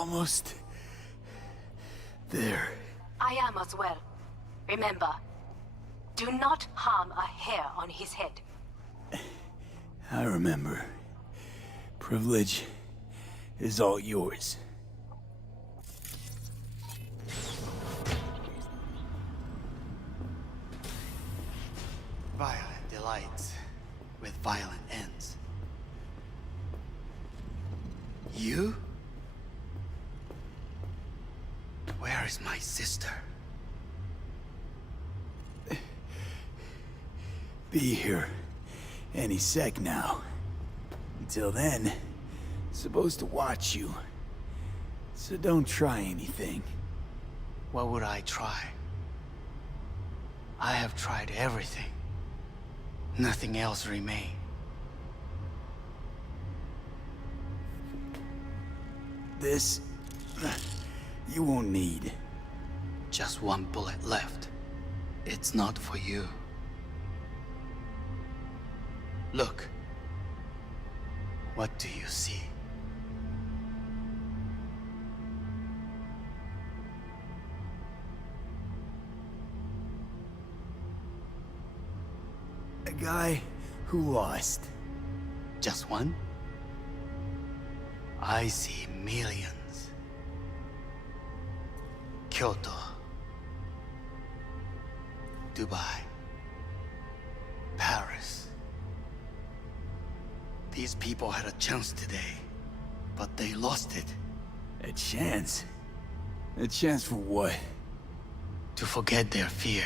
almost there. I am as well. Remember, do not harm a hair on his head. I remember. Privilege is all yours. Violent delights with violent ends. You? Where is my sister? Be here any sec now. Until then, supposed to watch you. So don't try anything. What would I try? I have tried everything. Nothing else remains. This... you won't need. Just one bullet left. It's not for you. Look. What do you see? A guy who lost. Just one? I see millions. Kyoto. Dubai. Paris. These people had a chance today, but they lost it. A chance? A chance for what? To forget their fear.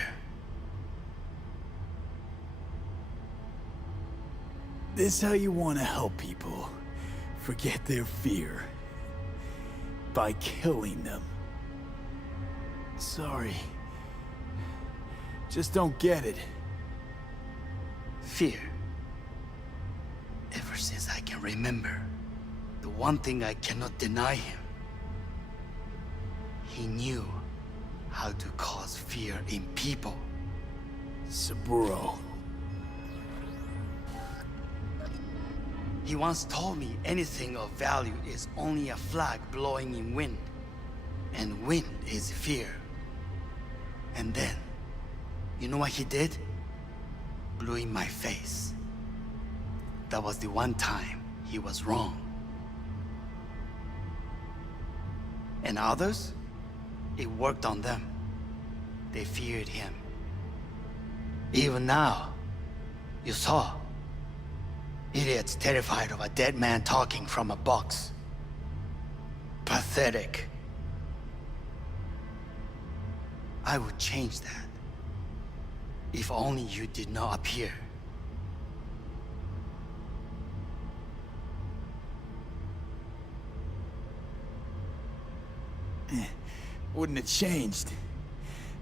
This how you want to help people forget their fear? By killing them. Sorry. Just don't get it. Fear. Ever since I can remember, the one thing I cannot deny him. He knew how to cause fear in people. Saburo. He once told me anything of value is only a flag blowing in wind. And wind is fear. And then, you know what he did? Blew in my face. That was the one time he was wrong. And others? It worked on them. They feared him. Even now, you saw. Idiots terrified of a dead man talking from a box. Pathetic. I would change that. If only you did not appear. Wouldn't have changed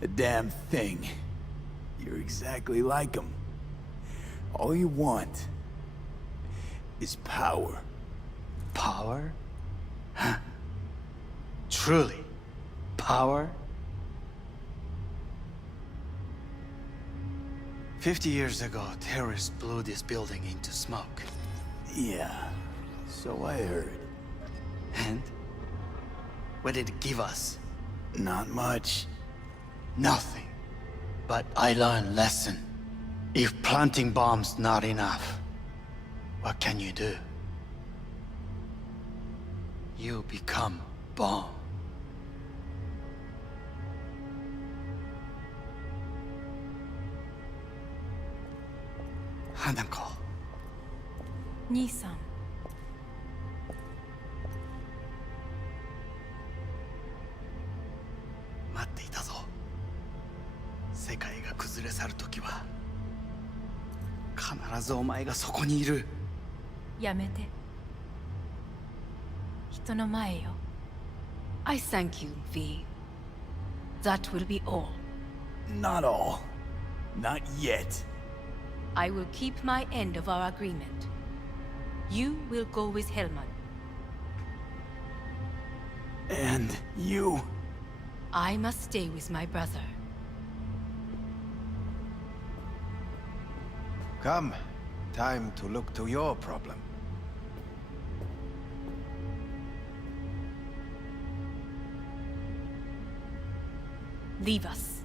a damn thing. You're exactly like him. All you want is power. Power? Huh. Truly, power? 50 years ago, terrorists blew this building into smoke. Yeah, so I heard. And? What did it give us? Not much. Nothing. But I learned lesson. If planting bombs not enough, what can you do? You become bomb. Hanako. 兄さん。待っていたぞ。世界が崩れ去るときは必ずお前がそこにいる。やめて。人の前よ。I thank you, V. That will be all. Not all. Not yet. I will keep my end of our agreement. You will go with Hellman. And you... I must stay with my brother. Come. Time to look to your problem. Leave us.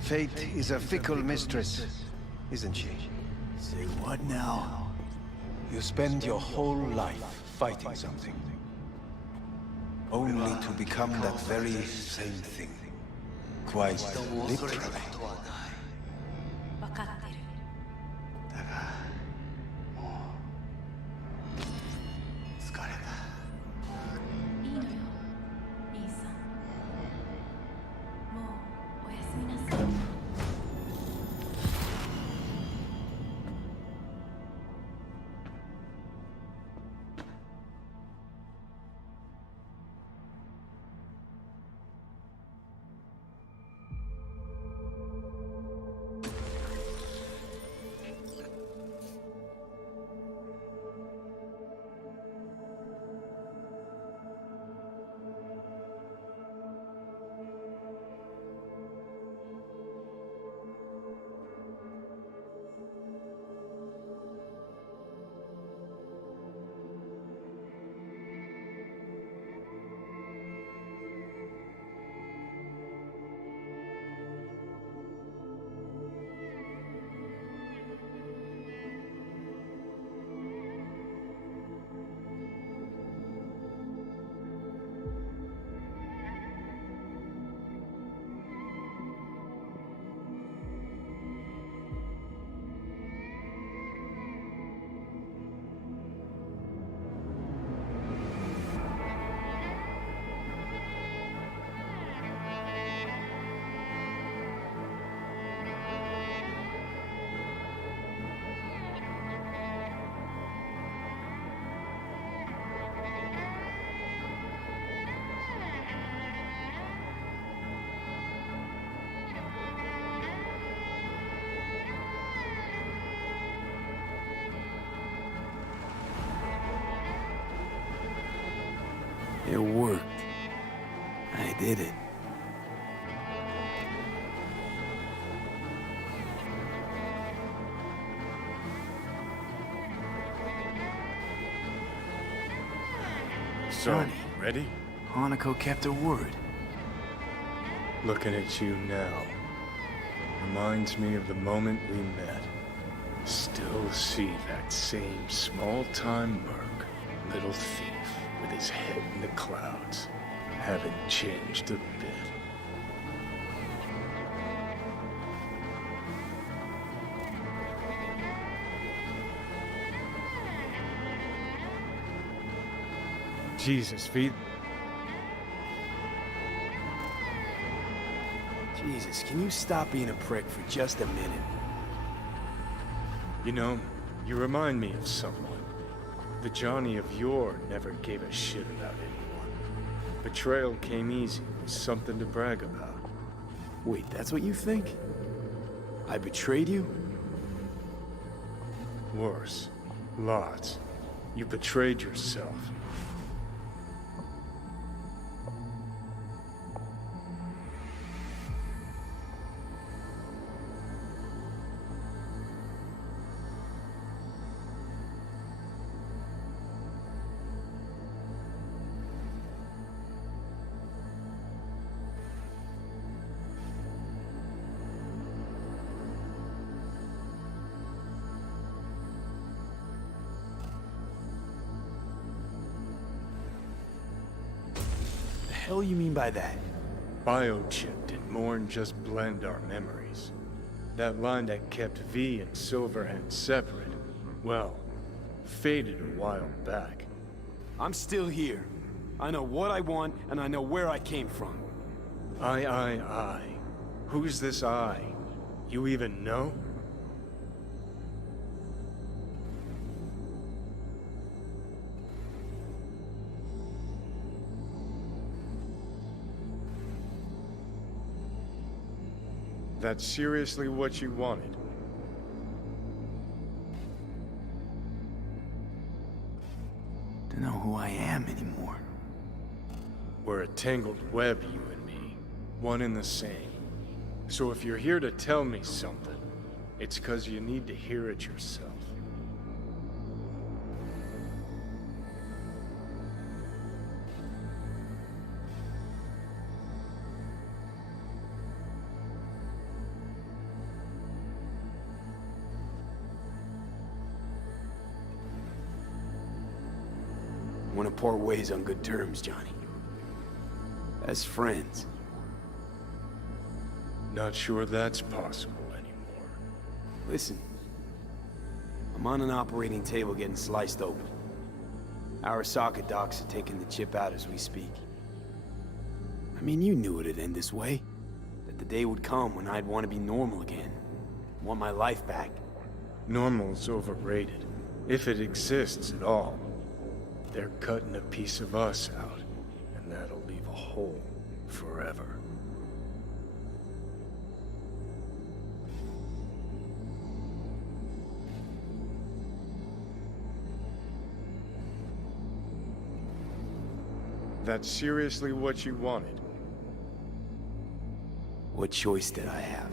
Fate is a fickle mistress, isn't she? Say what now? You spend your whole life fighting something, only to become that very same thing. Quite literally. 分かってる。いいのよ、兄さん。もうおやすみなさい。It worked. I did it. So, Johnny. ready? Hanako kept her word. Looking at you now reminds me of the moment we met. Still see that same small-time merc, little thief with his head in the clouds. Haven't changed a bit. Jesus, V. Jesus, can you stop being a prick for just a minute? You know, you remind me of someone. The Johnny of yore never gave a shit about anyone. Betrayal came easy, was something to brag about. Wait, that's what you think? I betrayed you? Worse. Lots. You betrayed yourself. The hell you mean by that? Biochip did more than just blend our memories. That line that kept V and Silverhand separate, well, faded a while back. I'm still here. I know what I want, and I know where I came from. I. Who's this I? You even know? That's seriously what you wanted? To know who I am anymore. We're a tangled web, you and me. One and the same. So if you're here to tell me something, It's 'cause you need to hear it yourself. Want to part ways on good terms, Johnny. As friends. Not sure that's possible anymore. Listen. I'm on an operating table getting sliced open. Arasaka docs are taking the chip out as we speak. I mean, you knew it'd end this way. That the day would come when I'd want to be normal again. Want my life back. Normal's overrated. If it exists at all. They're cutting a piece of us out, and that'll leave a hole forever. That's seriously what you wanted? What choice did I have?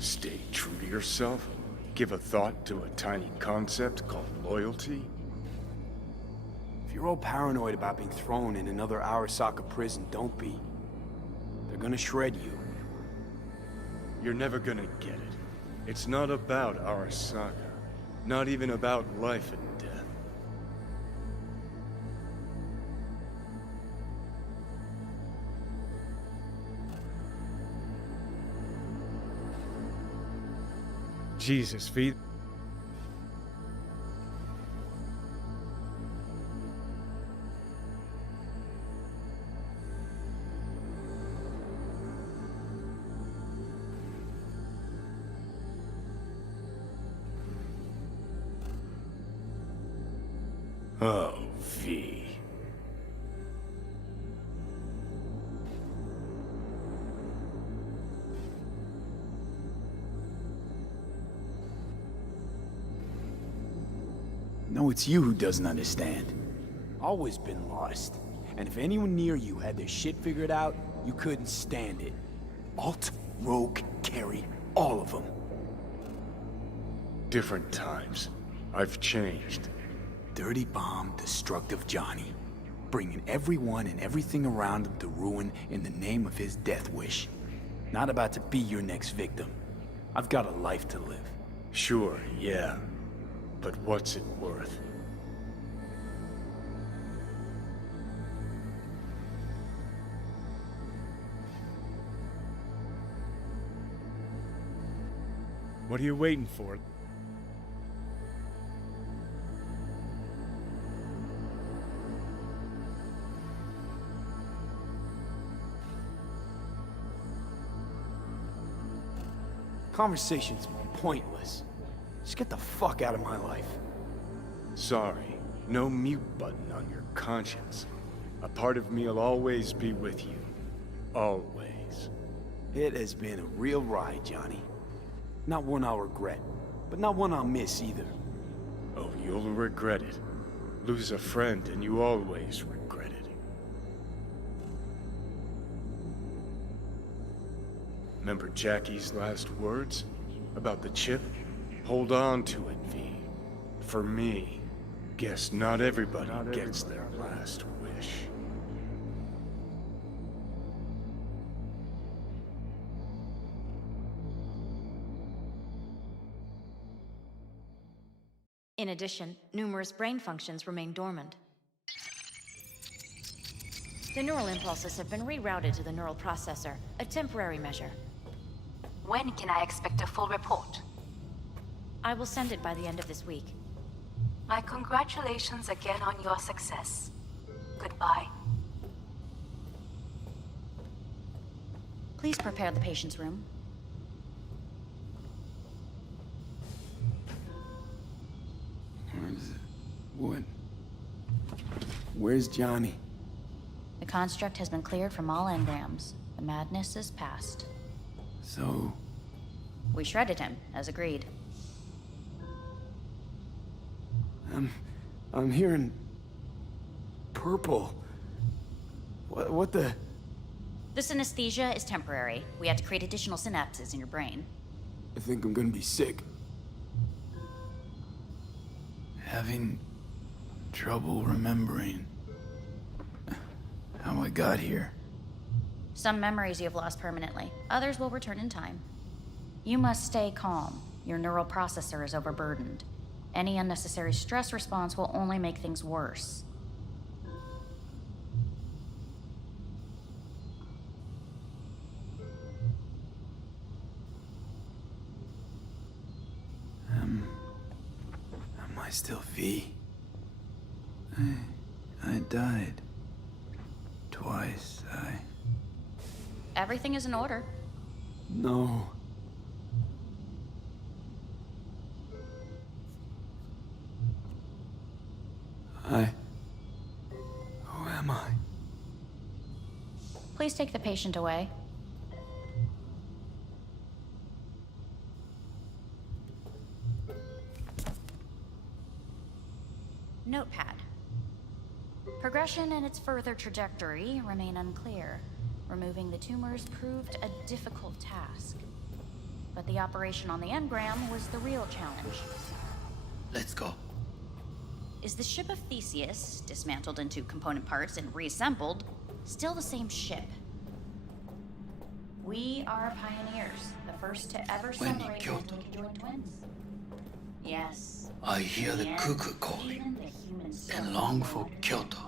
Stay true to yourself? Give a thought to a tiny concept called loyalty? If you're all paranoid about being thrown in another Arasaka prison, don't be. They're gonna shred you. You're never gonna get it. It's not about Arasaka. Not even about life and death. Jesus, V. Oh, V. No, it's you who doesn't understand. Always been lost. And if anyone near you had their shit figured out, you couldn't stand it. Alt, Rogue, Carry, all of them. Different times. I've changed. Dirty bomb, destructive Johnny. Bringing everyone and everything around him to ruin in the name of his death wish. Not about to be your next victim. I've got a life to live. Sure, yeah. But what's it worth? What are you waiting for? Conversation's pointless. Just get the fuck out of my life. Sorry, no mute button on your conscience. A part of me'll always be with you. Always. It has been a real ride, Johnny. Not one I'll regret, but not one I'll miss either. Oh, you'll regret it. Lose a friend and you always regret it. Remember Jackie's last words? About the chip? Hold on to it, V. For me, guess not everybody gets their last wish. In addition, numerous brain functions remain dormant. The neural impulses have been rerouted to the neural processor, a temporary measure. When can I expect a full report? I will send it by the end of this week. My congratulations again on your success. Goodbye. Please prepare the patient's room. Where's Johnny? The construct has been cleared from all engrams. The madness is past. So... We shredded him, as agreed. I'm hearing... purple. What the... The synesthesia is temporary. We had to create additional synapses in your brain. I think I'm gonna be sick. Having trouble remembering how I got here. Some memories you have lost permanently. Others will return in time. You must stay calm. Your neural processor is overburdened. Any unnecessary stress response will only make things worse. Am I still V? I died. Twice, Everything is in order. No. Who am I? Please take the patient away. Notepad. Progression and its further trajectory remain unclear. Removing the tumors proved a difficult task. But the operation on the engram was the real challenge. Let's go. Is the ship of Theseus, dismantled into component parts and reassembled, still the same ship? We are pioneers, the first to ever When in separate Kyoto. into conjoined twins. Yes. I hear the and cuckoo calling even the human soul and long for Kyoto.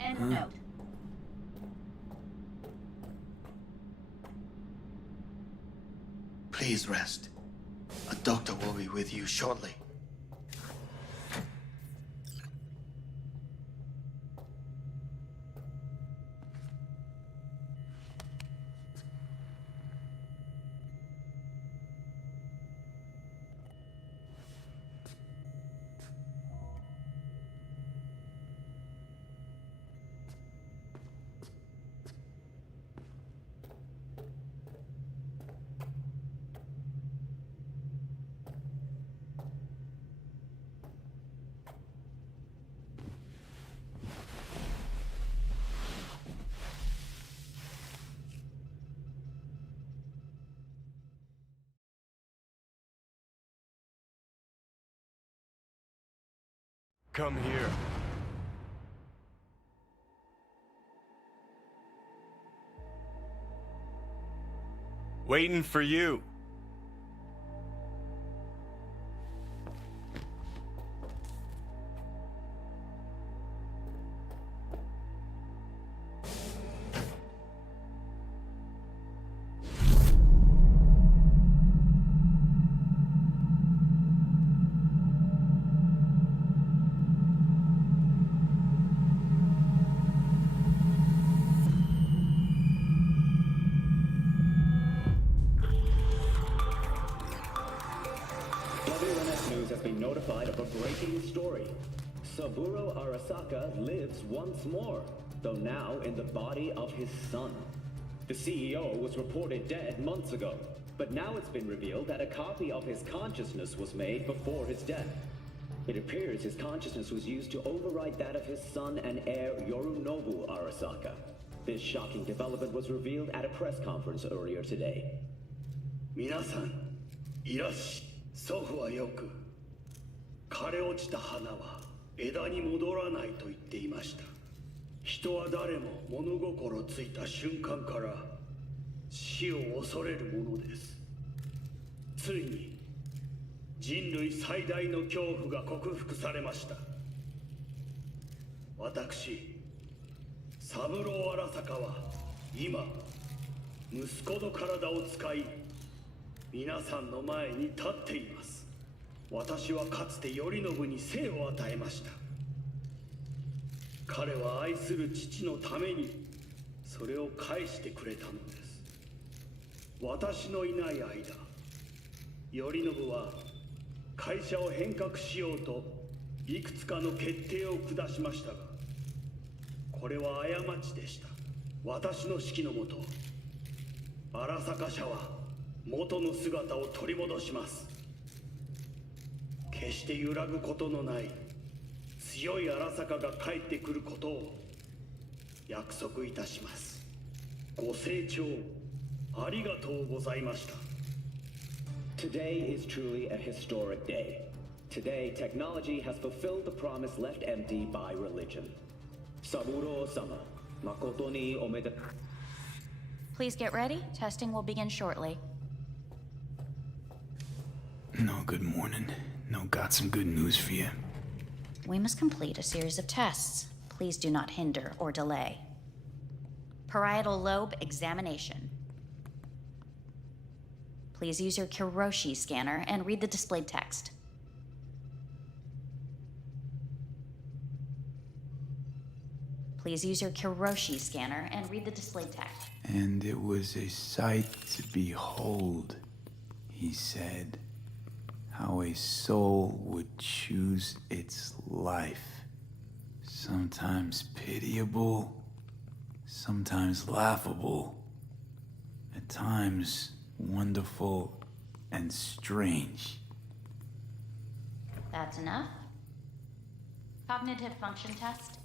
End note. Please rest. A doctor will be with you shortly. Come here. Waiting for you. WNS News has been notified of a breaking story. Saburo Arasaka lives once more, though now in the body of his son. The CEO was reported dead months ago, but now it's been revealed that a copy of his consciousness was made before his death. It appears his consciousness was used to override that of his son and heir Yorinobu Arasaka. This shocking development was revealed at a press conference earlier today. 皆さん、いらっしゃい。祖父はよく、枯れ落ちた花は枝に戻らないと言っていました。人は誰も物心ついた瞬間から死を恐れるものです。ついに人類最大の恐怖が克服されました。私、三郎荒坂は今、息子の体を使い、皆さんの前に立っています。私はかつて頼信に生を与えました。彼は愛する父のためにそれを返してくれたのです。私のいない間、頼信は会社を変革しようといくつかの決定を下しましたが、これは過ちでした。私の指揮のもと、荒坂社は元の姿を取り戻します。決して揺らぐことのない強い荒坂が帰ってくることを約束いたします。ご清聴ありがとうございました。Today is truly a historic day. Today, technology has fulfilled the promise left empty by religion. Saburo-sama, makoto ni omede... Please get ready. Testing will begin shortly. No, good morning. No, got some good news for you. We must complete a series of tests. Please do not hinder or delay. Parietal lobe examination. Please use your Kiroshi scanner and read the displayed text. Please use your Kiroshi scanner and read the displayed text. And it was a sight to behold, he said, how a soul would choose its life. Sometimes pitiable, sometimes laughable, at times wonderful and strange. That's enough. Cognitive function test.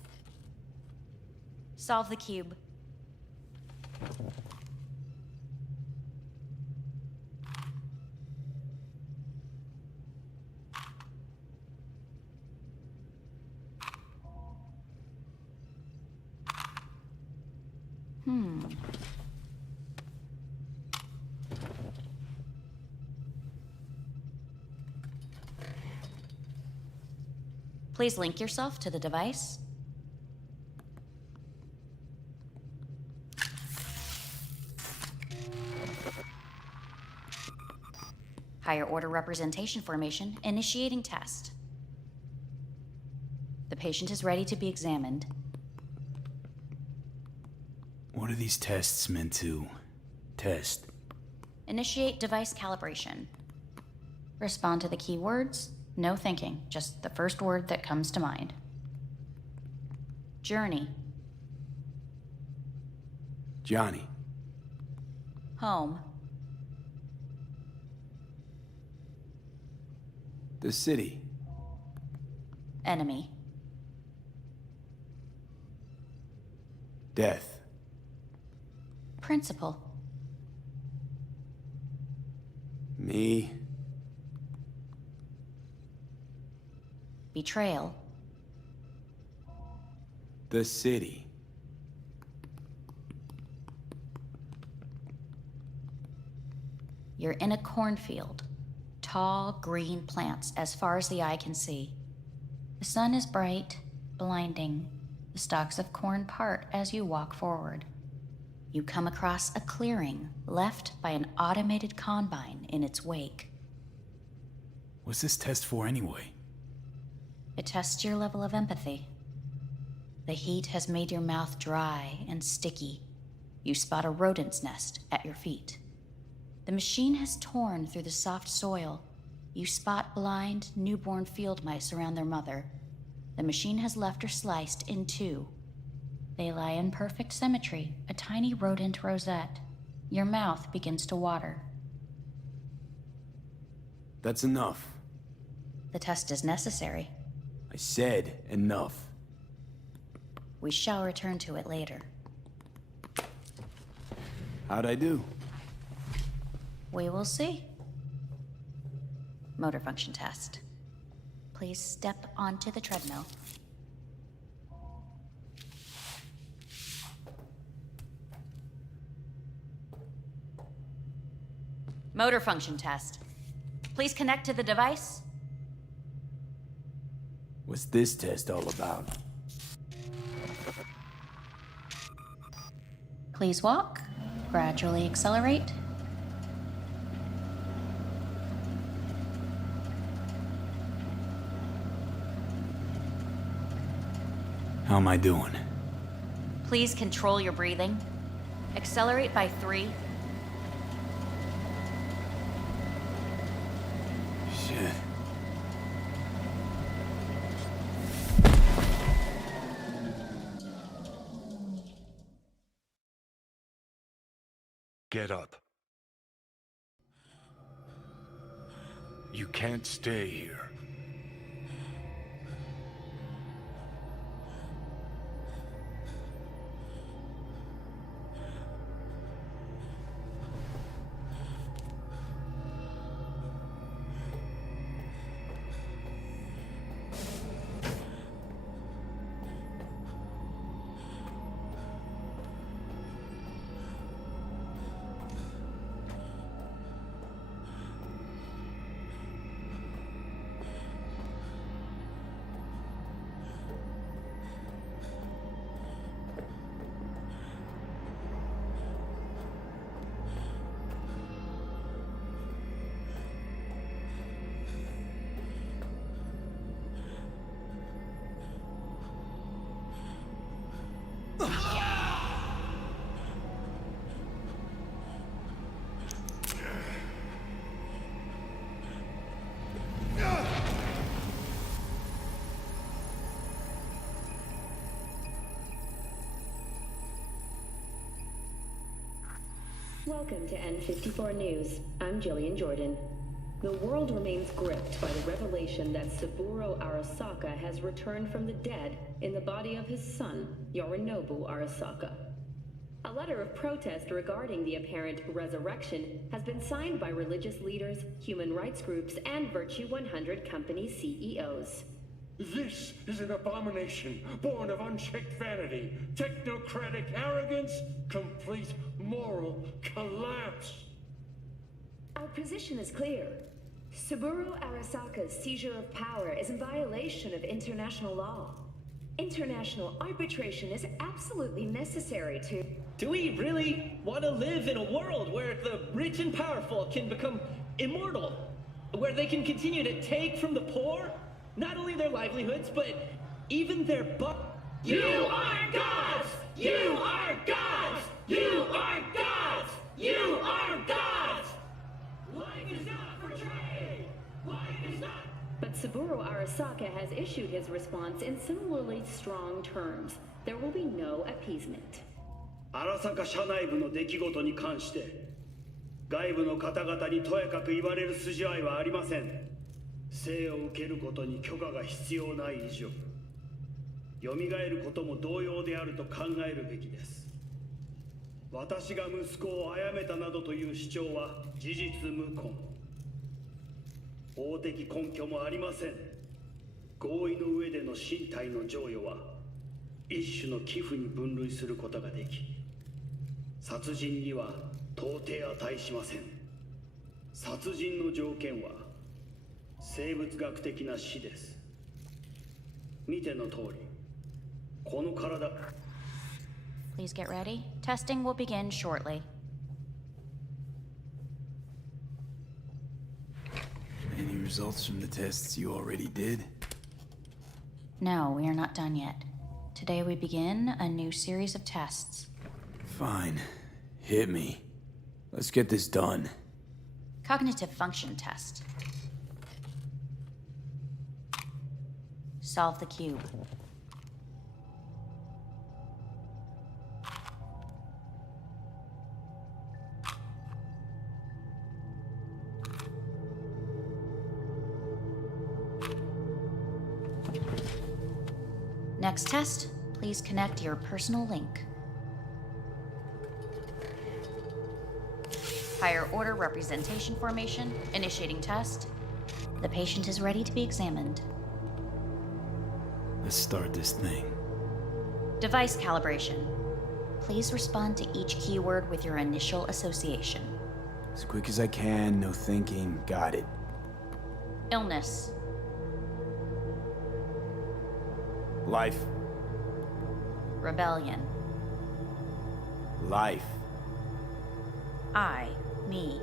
Solve the cube. Please link yourself to the device. Higher order representation formation, initiating test. The patient is ready to be examined. What are these tests meant to test? Initiate device calibration. Respond to the keywords. No thinking, just the first word that comes to mind. Journey. Johnny. Home. The city. Enemy. Death. Principal. Me. Betrayal. The city. You're in a cornfield. Tall, green plants as far as the eye can see. The sun is bright, blinding. The stalks of corn part as you walk forward. You come across a clearing left by an automated combine in its wake. What's this test for anyway? It tests your level of empathy. The heat has made your mouth dry and sticky. You spot a rodent's nest at your feet. The machine has torn through the soft soil. You spot blind, newborn field mice around their mother. The machine has left her sliced in two. They lie in perfect symmetry, a tiny rodent rosette. Your mouth begins to water. That's enough. The test is necessary. I said enough. We shall return to it later. How'd I do? We will see. Motor function test. Please step onto the treadmill. Motor function test. Please connect to the device. What's this test all about? Please walk. Gradually accelerate. How am I doing? Please control your breathing. Accelerate by 3. Shit. Get up. You can't stay here. Welcome to N54 News. I'm Jillian Jordan. The world remains gripped by the revelation that Saburo Arasaka has returned from the dead in the body of his son, Yorinobu Arasaka. A letter of protest regarding the apparent resurrection has been signed by religious leaders, human rights groups, and Virtue 100 company CEOs. This is an abomination born of unchecked vanity, technocratic arrogance, complete moral collapse. Our position is clear. Saburo Arasaka's seizure of power is in violation of international law. International arbitration is absolutely necessary to... Do we really want to live in a world where the rich and powerful can become immortal? Where they can continue to take from the poor? Not only their livelihoods, but even their You are gods! You are gods! You are gods! You are gods! Life is not for trade! Life is not... But Saburo Arasaka has issued his response in similarly strong terms. There will be no appeasement. 荒坂社内部の出来事に関して外部の方々にとやかく言われる筋合いはありません。生を受けることに許可が必要ない以上、蘇ることも同様であると考えるべきです。私が息子を殺めたなどという主張は事実無根。法的根拠もありません。合意の上での身体の贈与は一種の寄付に分類することができ、殺人には到底値しません。殺人の条件は生物学的な死です。見ての通り、この体。Please get ready. Testing will begin shortly. Any results from the tests you already did? No, we are not done yet. Today we begin a new series of tests. Fine. Hit me. Let's get this done. Cognitive function test. Solve the cube. Next test, please connect your personal link. Higher order representation formation, initiating test. The patient is ready to be examined. Let's start this thing. Device calibration. Please respond to each keyword with your initial association. As quick as I can, no thinking. Got it. Illness. Life. Rebellion. Life. I, me.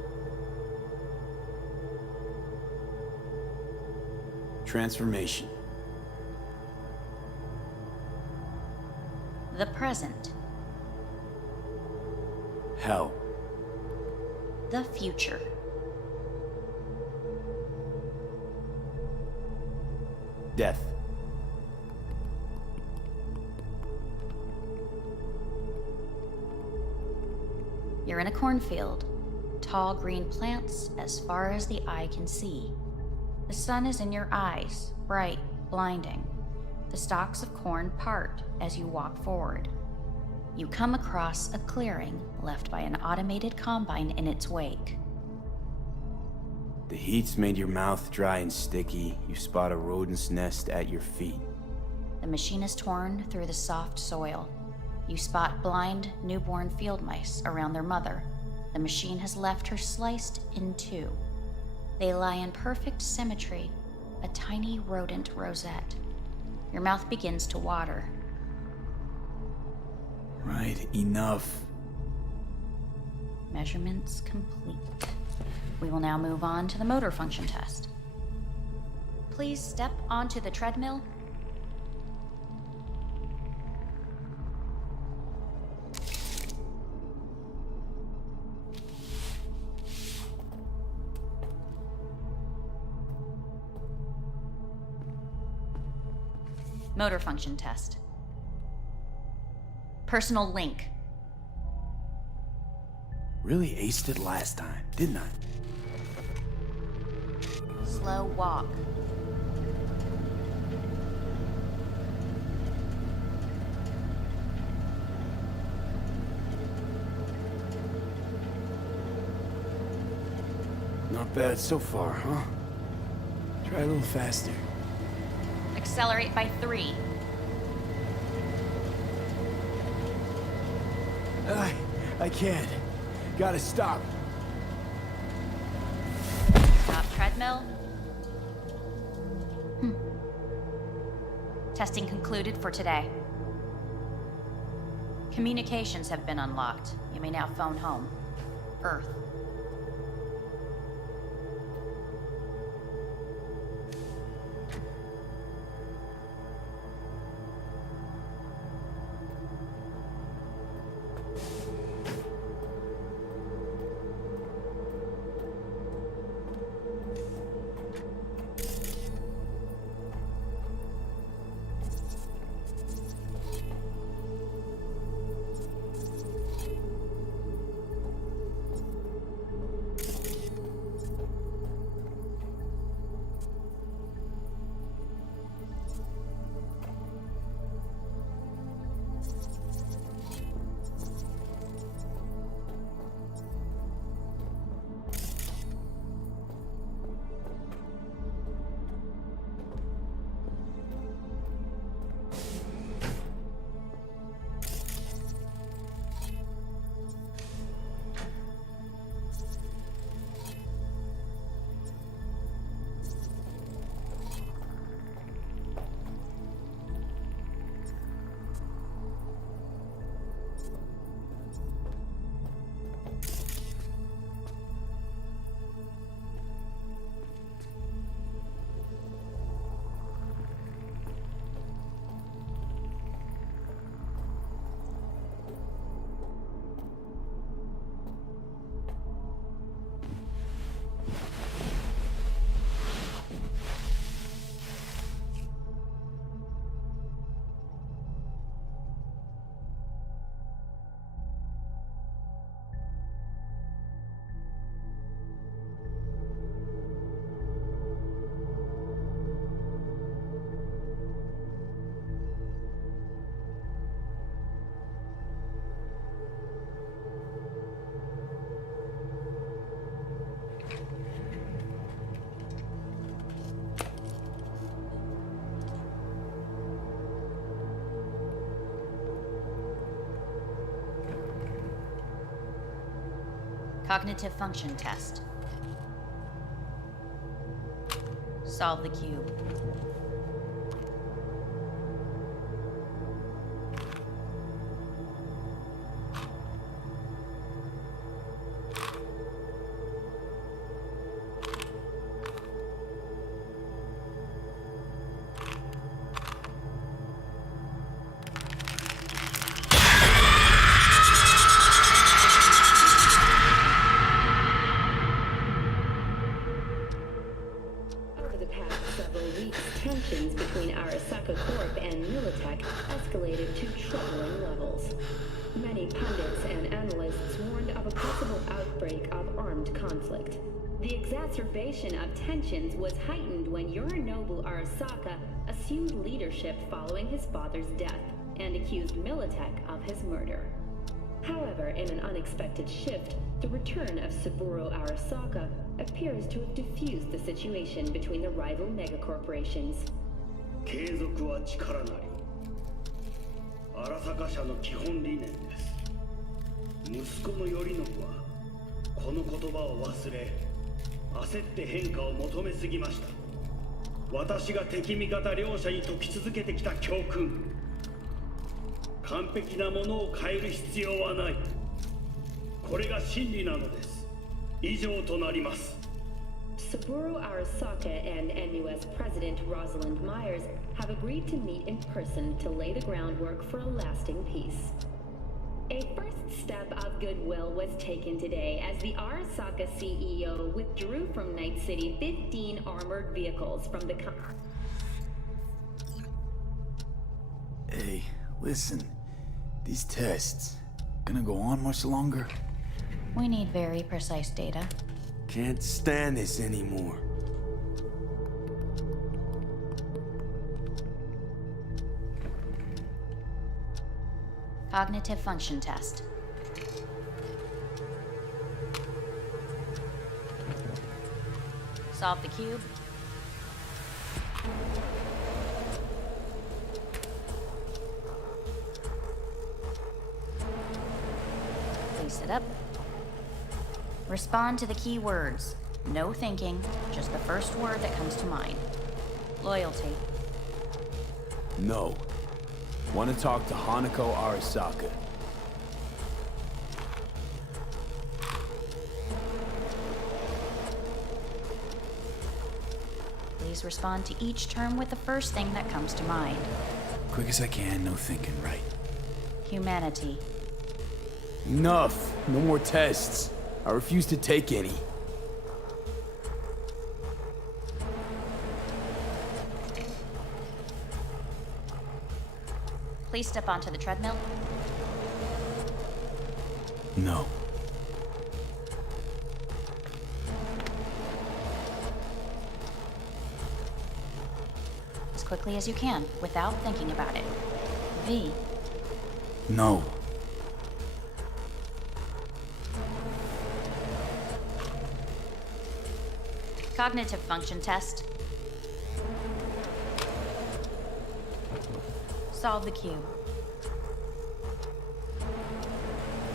Transformation. The present. Hell. The future. Death. You're in a cornfield. Tall green plants as far as the eye can see. The sun is in your eyes, bright, blinding. The stalks of corn part as you walk forward. You come across a clearing left by an automated combine in its wake. The heat's made your mouth dry and sticky. You spot a rodent's nest at your feet. The machine is torn through the soft soil. You spot blind, newborn field mice around their mother. The machine has left her sliced in two. They lie in perfect symmetry, a tiny rodent rosette. Your mouth begins to water. Right, enough. Measurements complete. We will now move on to the motor function test. Please step onto the treadmill. Motor function test. Personal link. Really aced it last time, didn't I? Slow walk. Not bad so far, huh? Try a little faster. Accelerate by 3. I can't. Gotta stop. Stop treadmill. Testing concluded for today. Communications have been unlocked. You may now phone home. Earth. Cognitive function test. Solve the cube. Tensions between Arasaka Corp and Militech escalated to troubling levels. Many pundits and analysts warned of a possible outbreak of armed conflict. The exacerbation of tensions was heightened when Yorinobu Arasaka assumed leadership following his father's death and accused Militech of his murder. However, in an unexpected shift, the return of Saburo Arasaka appears to have diffused the situation between the rival megacorporations. 継続は力なり。荒坂社の基本理念です。息子の頼信はこの言葉を忘れ、焦って変化を求めすぎました。私が敵味方両者に説き続けてきた教訓。完璧なものを変える必要はない。これが真理なのです。以上となります。 Saburo Arasaka and NUS President Rosalind Myers have agreed to meet in person to lay the groundwork for a lasting peace. A first step of goodwill was taken today as the Arasaka CEO withdrew from Night City 15 armored vehicles from the Hey, listen. These tests gonna go on much longer? We need very precise data. Can't stand this anymore. Cognitive function test. Solve the cube. Place it up. Respond to the key words. No thinking, just the first word that comes to mind. Loyalty. No. Want to talk to Hanako Arasaka. Please respond to each term with the first thing that comes to mind. Quick as I can, no thinking, right? Humanity. Enough! No more tests. I refuse to take any. Please step onto the treadmill. No. As quickly as you can, without thinking about it. V. No. Cognitive function test. Solve the cube.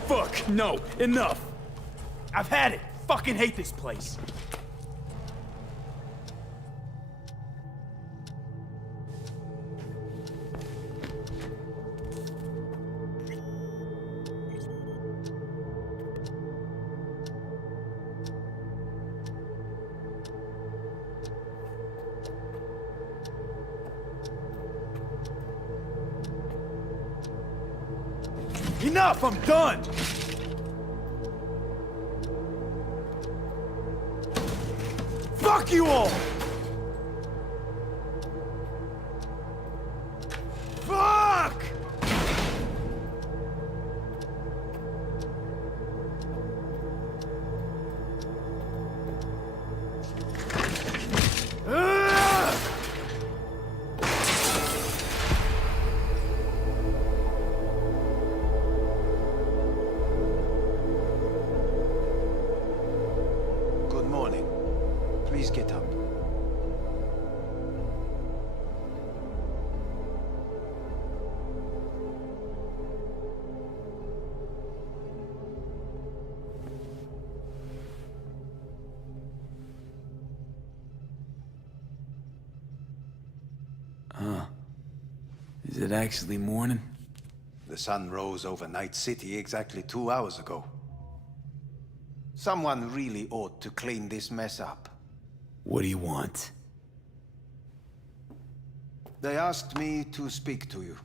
Fuck, no, enough! I've had it! Fucking hate this place! Enough! I'm done! Fuck you all! Fuck! Good morning. Please get up. Huh. Is it actually morning? The sun rose over Night City exactly 2 hours ago. Someone really ought to clean this mess up. What do you want? They asked me to speak to you.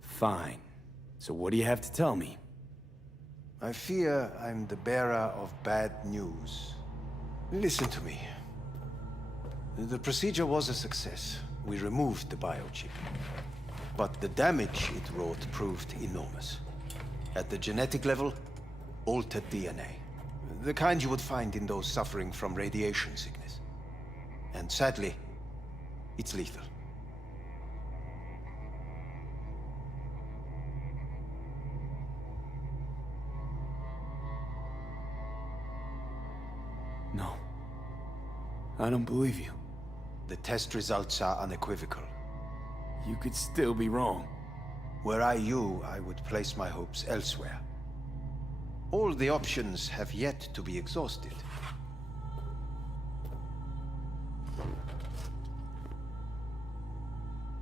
Fine. So what do you have to tell me? I fear I'm the bearer of bad news. Listen to me. The procedure was a success. We removed the biochip. But the damage it wrought proved enormous. At the genetic level, altered DNA. The kind you would find in those suffering from radiation sickness. And sadly, it's lethal. No. I don't believe you. The test results are unequivocal. You could still be wrong. Were I you, I would place my hopes elsewhere. All the options have yet to be exhausted.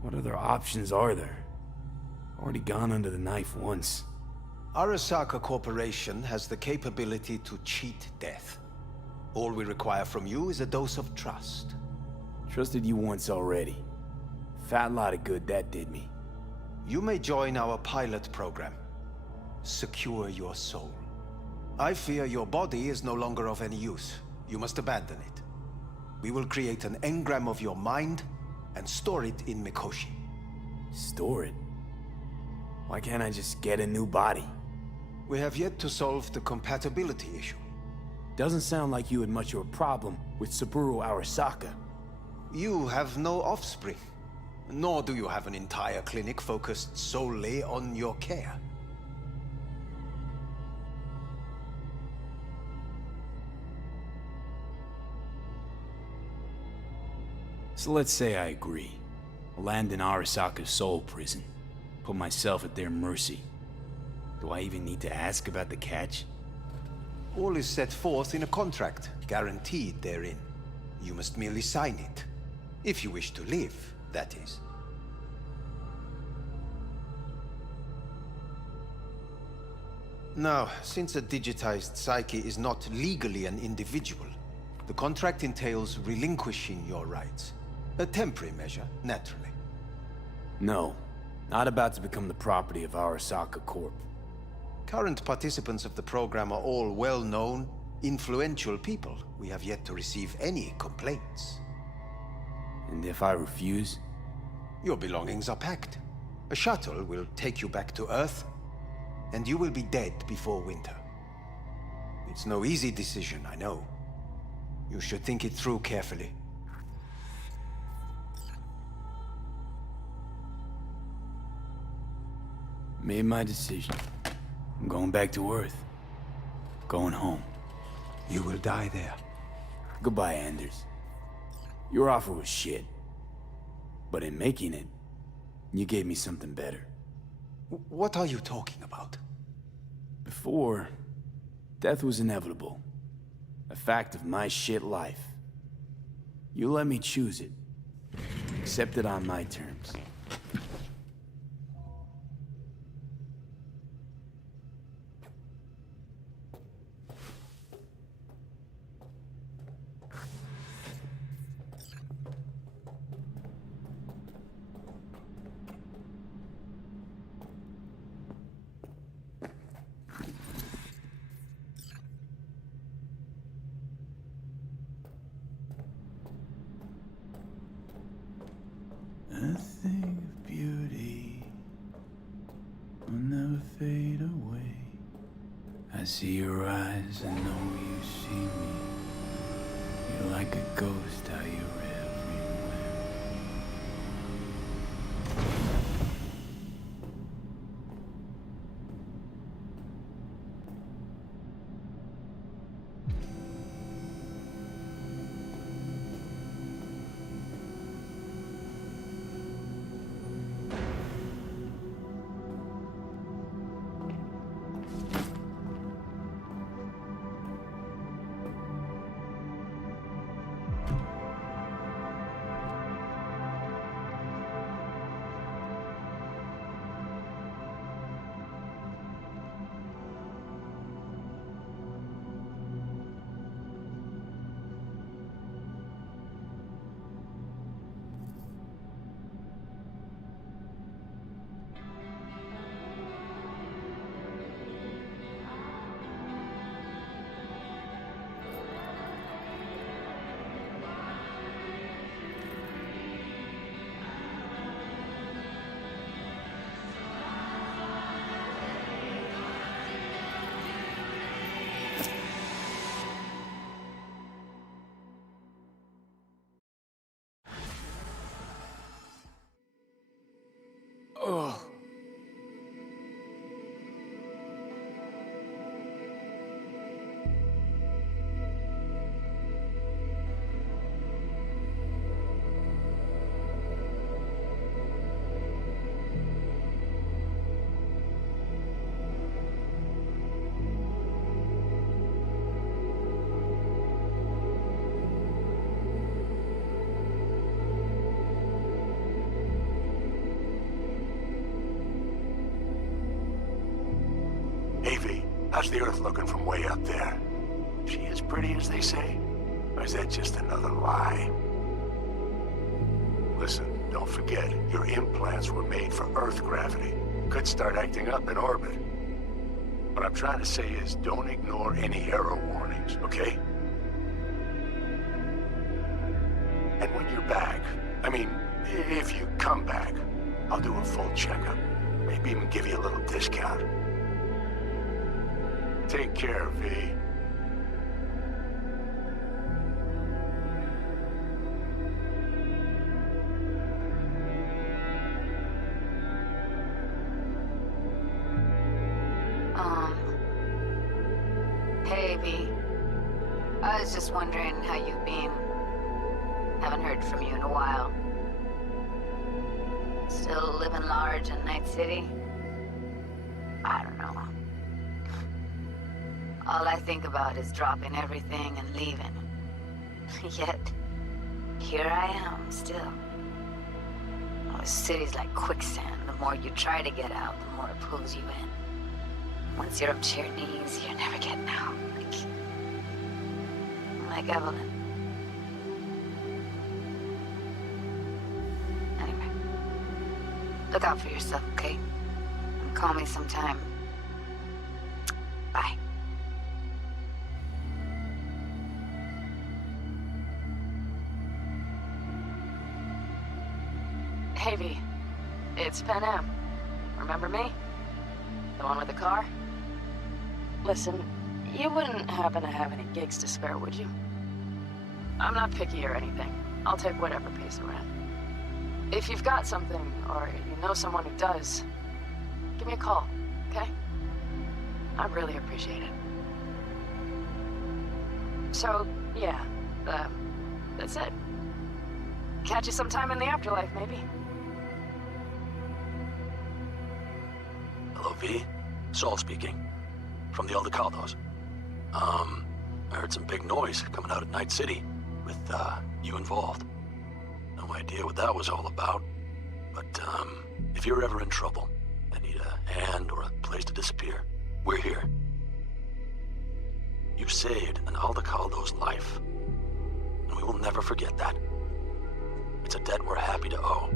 What other options are there? Already gone under the knife once. Arasaka Corporation has the capability to cheat death. All we require from you is a dose of trust. Trusted you once already. Fat lot of good that did me. You may join our pilot program. Secure your soul. I fear your body is no longer of any use. You must abandon it. We will create an engram of your mind and store it in Mikoshi. Store it? Why can't I just get a new body? We have yet to solve the compatibility issue. Doesn't sound like you had much of a problem with Saburo Arasaka. You have no offspring, nor do you have an entire clinic focused solely on your care. So let's say I agree. Land in Arasaka's soul prison. Put myself at their mercy. Do I even need to ask about the catch? All is set forth in a contract, guaranteed therein. You must merely sign it. If you wish to live, that is. Now, since a digitized psyche is not legally an individual, the contract entails relinquishing your rights. A temporary measure, naturally. No. Not about to become the property of Arasaka Corp. Current participants of the program are all well-known, influential people. We have yet to receive any complaints. And if I refuse? Your belongings are packed. A shuttle will take you back to Earth, and you will be dead before winter. It's no easy decision, I know. You should think it through carefully. Made my decision. I'm going back to Earth. Going home. You will die there. Goodbye, Anders. Your offer was shit. But in making it, you gave me something better. What are you talking about? Before, death was inevitable. A fact of my shit life. You let me choose it. Accept it on my terms. A thing of beauty will never fade away. I see your eyes, I know you see me. You're like a ghost, how you're everywhere. Ugh. How's the Earth looking from way up there? She as pretty as they say? Or is that just another lie? Listen, don't forget, your implants were made for Earth gravity. Could start acting up in orbit. What I'm trying to say is, don't ignore any error warnings, okay? And when you're back, I mean, if you come back, I'll do a full checkup. Maybe even give you a little discount. Take care, V. Hey, V. I was just wondering how you've been. Haven't heard from you in a while. Still living large in Night City? I don't know. All I think about is dropping everything and leaving. Yet, here I am, still. Oh, this city's like quicksand. The more you try to get out, the more it pulls you in. Once you're up to your knees, you're never getting out. Like Evelyn. Anyway, look out for yourself, okay? And call me sometime. Bye. Hey, V. It's Pan Am. Remember me? The one with the car? Listen, you wouldn't happen to have any gigs to spare, would you? I'm not picky or anything. I'll take whatever pays around. If you've got something, or you know someone who does, give me a call, okay? I'd really appreciate it. So, yeah, that's it. Catch you sometime in the afterlife, maybe. Hello, V. Saul speaking. From the Aldecaldos. I heard some big noise coming out of Night City with, you involved. No idea what that was all about. But, if you're ever in trouble and need a hand or a place to disappear, we're here. You saved an Aldecaldo's life. And we will never forget that. It's a debt we're happy to owe.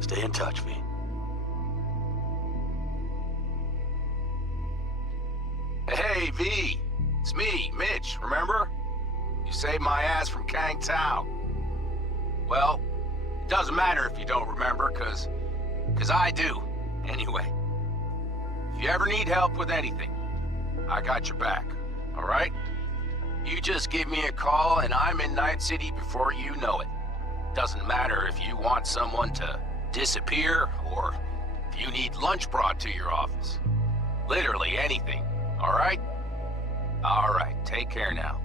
Stay in touch, V. Hey, V. It's me, Mitch, remember? You saved my ass from Kang Tao. Well, it doesn't matter if you don't remember, cause I do. Anyway, if you ever need help with anything, I got your back, all right? You just give me a call and I'm in Night City before you know it. Doesn't matter if you want someone to disappear or if you need lunch brought to your office. Literally anything. All right? All right, take care now.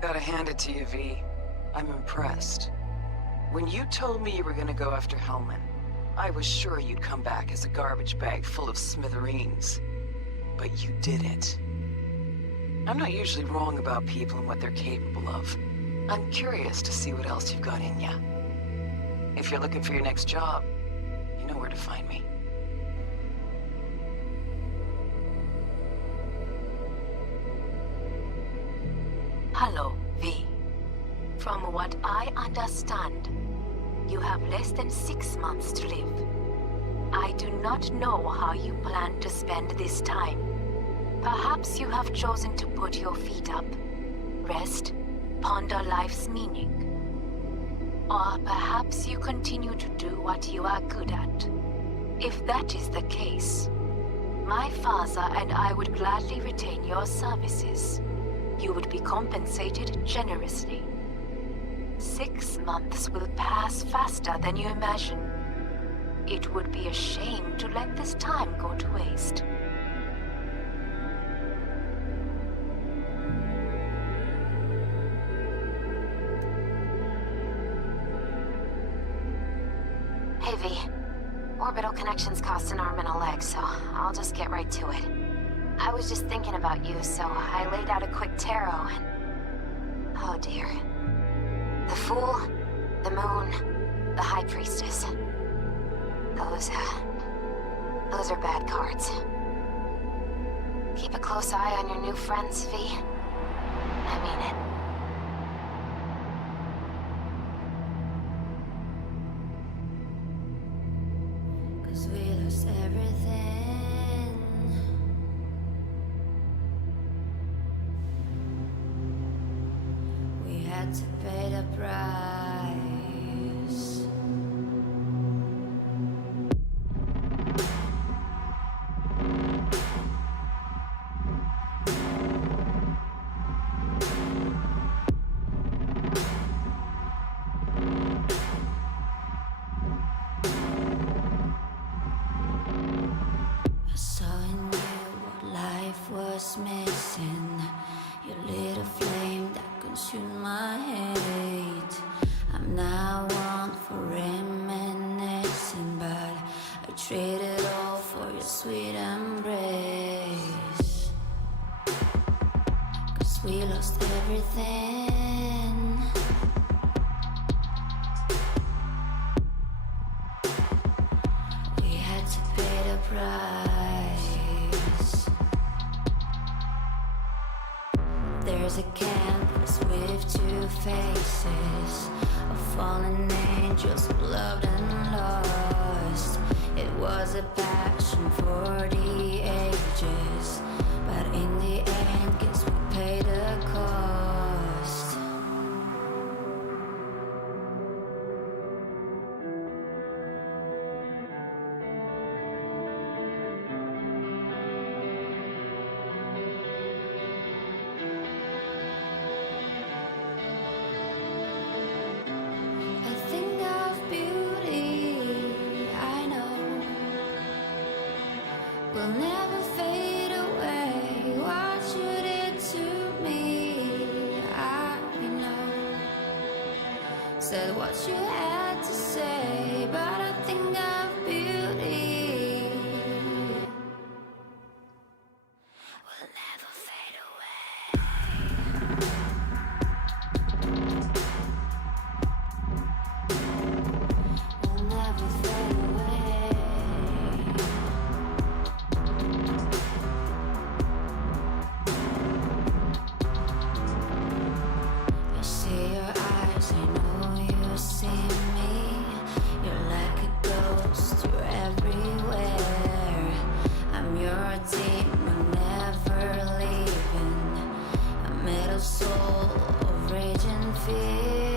Gotta hand it to you, V. I'm impressed. When you told me you were gonna go after Hellman, I was sure you'd come back as a garbage bag full of smithereens. But you didn't. I'm not usually wrong about people and what they're capable of. I'm curious to see what else you've got in ya. If you're looking for your next job, you know where to find me. Hello, V. From what I understand, you have less than 6 months to live. I do not know how you plan to spend this time. Perhaps you have chosen to put your feet up, rest, ponder life's meaning. Or perhaps you continue to do what you are good at. If that is the case, my father and I would gladly retain your services. You would be compensated generously. 6 months will pass faster than you imagine. It would be a shame to let this time go to waste. Hey, V. Orbital connections cost an arm and a leg, so I'll just get right to it. I was just thinking about you, so I laid out a quick tarot and... oh dear. The Fool, the Moon, the High Priestess. Those are bad cards. Keep a close eye on your new friends, V. I mean it. Cause we lost everything. the price. I saw in you what life was missing. You lit a flame that consumed my hate. I'm now one for reminiscing, but I traded all for your sweet embrace. 'Cause we lost everything. We had to pay the price. There's a canvas with two faces of fallen angels who loved and lost. It was a passion for the ages, but in the end, guess we paid the cost. A thing of beauty, I know, will never fade away. What you did to me, I know. Said what you had to say, but a thing of beauty will never fade away. Will never fade away. I see your eyes, I know you see me. You're like a ghost, you're everywhere. I'm your demon, never leaving. A metal soul of rage and fear.